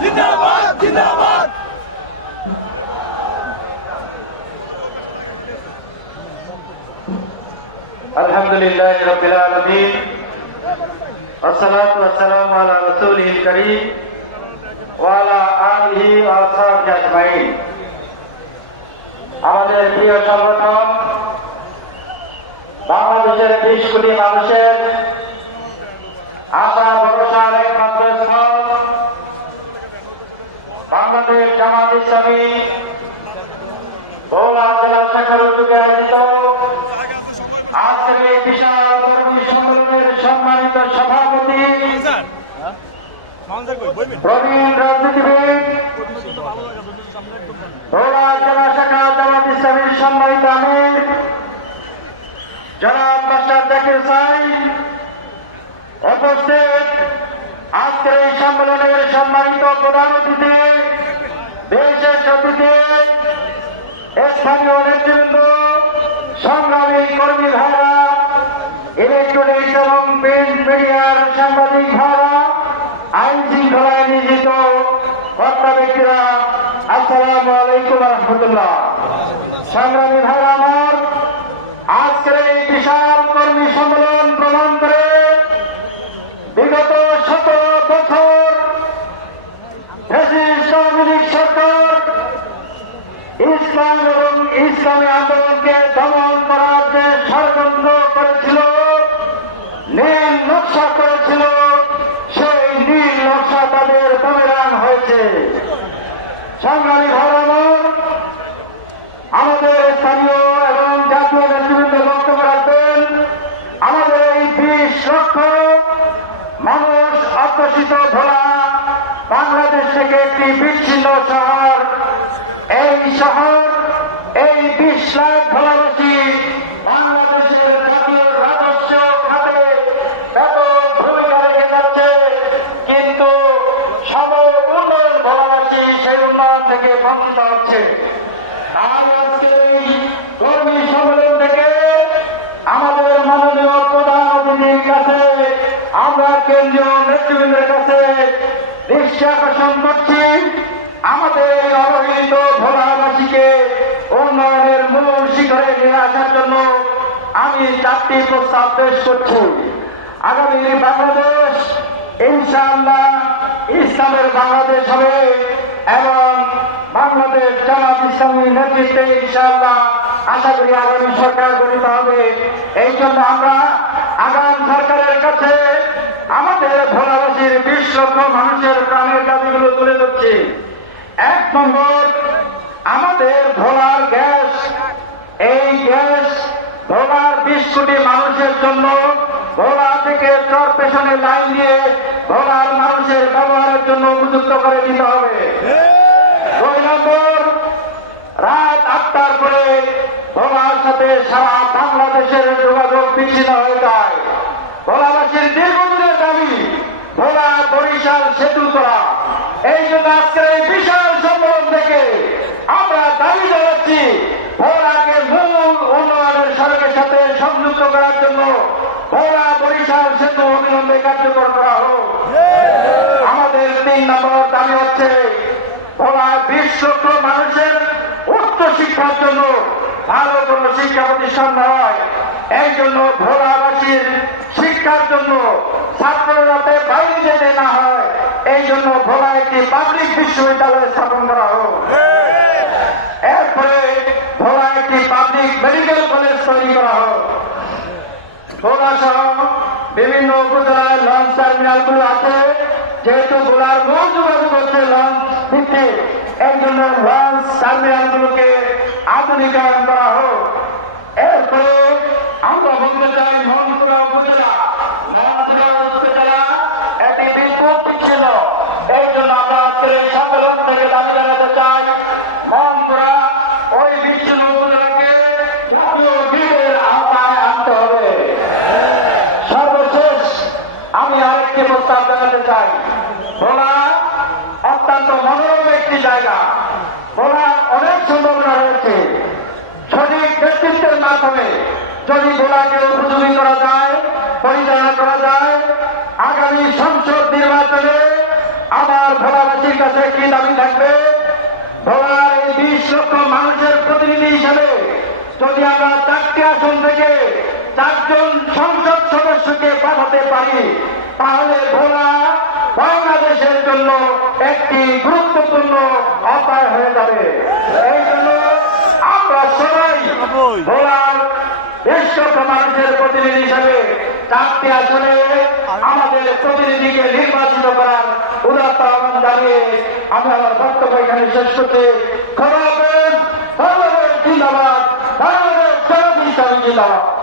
জিন্দাবাদ জিন্দাবাদ الحمد لله رب العالمين والصلاة والسلام على رسوله الكريم وعلى آله وأصحابه أجمعين আমাদের প্রিয় সংগঠন বাংলাদেশের বিশ কোটি মানুষের আশা বাংলাদেশ জামাত ইসলামী। ভোলা জেলা শাখার উদ্যোগে আয়োজিত আজকের এই বিশাল সম্মেলনের সম্মানিত সভাপতি প্রবীণ রাজনীতিবিদ ভোলা জেলা শাখা জামাত ইসলামীর সম্মানিত আমির, জনাব মাস্টার জাকির সাই উপস্থিত। আজকের এই সম্মেলনের সম্মানিত প্রধান অতিথি বিশেষ অতিথি স্থানীয় নেতৃবৃন্দ, সংগ্রামী কর্মী ভাইরা ইলেকট্রনিক্স এবং প্রিন্ট মিডিয়ার সাংবাদিক ভাইরা, আইন শৃঙ্খলায় নিয়োজিত কর্তা ব্যক্তিরা, আসসালামু আলাইকুম রহমতুল্লাহ। সংগ্রামী ভাইরা আমার, আজকের এই বিশাল কর্মী সম্মেলন প্রদান করে বিগত সতেরো বছর ফ্যাসিস্ট আওয়ামী লীগ সরকার ইসলাম এবং ইসলামী আন্দোলনকে দমন করার যে ষড়যন্ত্র করেছিল নীল নকশা করেছিল সেই নীল নকশা তাদের দমেরান হয়েছে সংগ্রামী ভরানোর আমাদের স্থানীয় এবং জাতীয় নেতৃবৃন্দ বক্তব্য রাখবেন আমাদের এই বিশ লক্ষ মানুষ অধ্যুষিত ভোলা বাংলাদেশ থেকে একটি বিচ্ছিন্ন শহর। এই শহর, এই বিশ লাখ ভালোবাসী বাংলাদেশের জাতীয় রাজস্ব খাতে ব্যাপক ভূমিকা রেখে যাচ্ছে। কিন্তু সম উন্নয়ন ভোলাবাসী সেই উন্নয়ন থেকে বঞ্চিত হচ্ছে। নিয়ে আসার জন্য আমি চারটি প্রস্তাব পেশ করছি। আগামী বাংলাদেশ, ইনশাআল্লাহ ইসলামের বাংলাদেশ হবে এবং বাংলাদেশ জামাত ইসলামী নেতৃত্বে ইনশাআল্লাহ আশা করি আগামী সরকার গঠিত হবে। এই জন্য আমরা আগাম সরকারের কাছে আমাদের ভোলাবাসীর বিশ লক্ষ মানুষের প্রাণের দাবিগুলো তুলে ধরছি। এক নম্বর, আমাদের ভোলার গ্যাস এই গ্যাস ভোলার বিশ কোটি মানুষের জন্য ভোলা থেকে চর পেছনে লাইন দিয়ে ভোলার মানুষের ব্যবহারের জন্য উপযুক্ত করে দিতে হবে। দুই নম্বর, রাত আটটার পরে ভোলার সাথে সারা বাংলাদেশের যোগাযোগ বিচ্ছিন্ন হয়ে যায়। ভোলাবাসীর দীর্ঘদিনের দাবি, ভোলা বরিশাল সেতু করা। এই জন্য আজকের এই বিশাল সম্মেলন থেকে আমরা দাবি জানাচ্ছি, ভোলাকে মূল উন্নয়নের সড়কের সাথে সংযুক্ত করার জন্য ভোলা বরিশাল সেতু অবিলম্বে কার্যকর করা হোক। আমাদের তিন নম্বর দাবি হচ্ছে ভোলা বিশ লক্ষ মানুষের উচ্চ শিক্ষার জন্য ভালো কোন শিক্ষা প্রতিষ্ঠান নয়। এই জন্য ভোলাবাসীর শিক্ষার জন্য ছাত্ররা যাতে বাইরে যেতে না হয়। এই জন্য ভোলা একটি পাবলিক বিশ্ববিদ্যালয় স্থাপন করা হোক। এরপরে ভোলা একটি পাবলিক মেডিকেল কলেজ তৈরি করা হোক। ভোলা সহ বিভিন্ন উপজেলায় লঞ্চ টার্মিনালগুলো আছে। যেহেতু গোলারগঞ্জ যোগাযোগ হচ্ছে লঞ্চ ভিত্তিক, এই জন্য লঞ্চ টার্মিনাল গুলোকে আধুনিকায়ন করা হোক এরপরে আমরা বলতে চাই মোহনপুরা উপজেলা মোহনপুরা উপজেলা একটি বিদ্যুৎ ছিল এই জন্য আমরা আজকের এই সম্মেলন থেকে দাবি জানাতে চাই মোহনপুরা ওই বিচ্ছিন্ন উপজেলাকে জাতীয় গ্রিডের আওতায় আনতে হবে সর্বশেষ আমি আরেকটি প্রস্তাব জানাতে চাই ভোলা অত্যন্ত মনোরম একটি জায়গা। ভোলার অনেক সম্ভাবনা রয়েছে। সঠিক নেতৃত্বের মাধ্যমে যদি ভোলাকে উপযোগী করা যায়, পরিচালনা করা যায়, আগামী সংসদ নির্বাচনে আমার ভোলাবাসীর কাছে কি দাবি থাকবে? ভোলার এই বিশ লক্ষ মানুষের প্রতিনিধি হিসেবে যদি আমরা চারটি আসন থেকে চারজন সংসদ সদস্যকে পাঠাতে পারি তাহলে ভোলা বাংলাদেশের জন্য একটি গুরুত্বপূর্ণ অপায় হয়ে যাবে এই জন্য আমরা সবাই ভোলার বিশ্বত মানুষের প্রতিনিধি হিসাবে চারটি আসনে আমাদের প্রতিনিধিকে নির্বাচিত করার উদাত্ত আহ্বান জানিয়ে আমি আমার বক্তব্য এখানে শেষ করতে বাংলাদেশ জিন্দাবাদ জিন্দাবাদ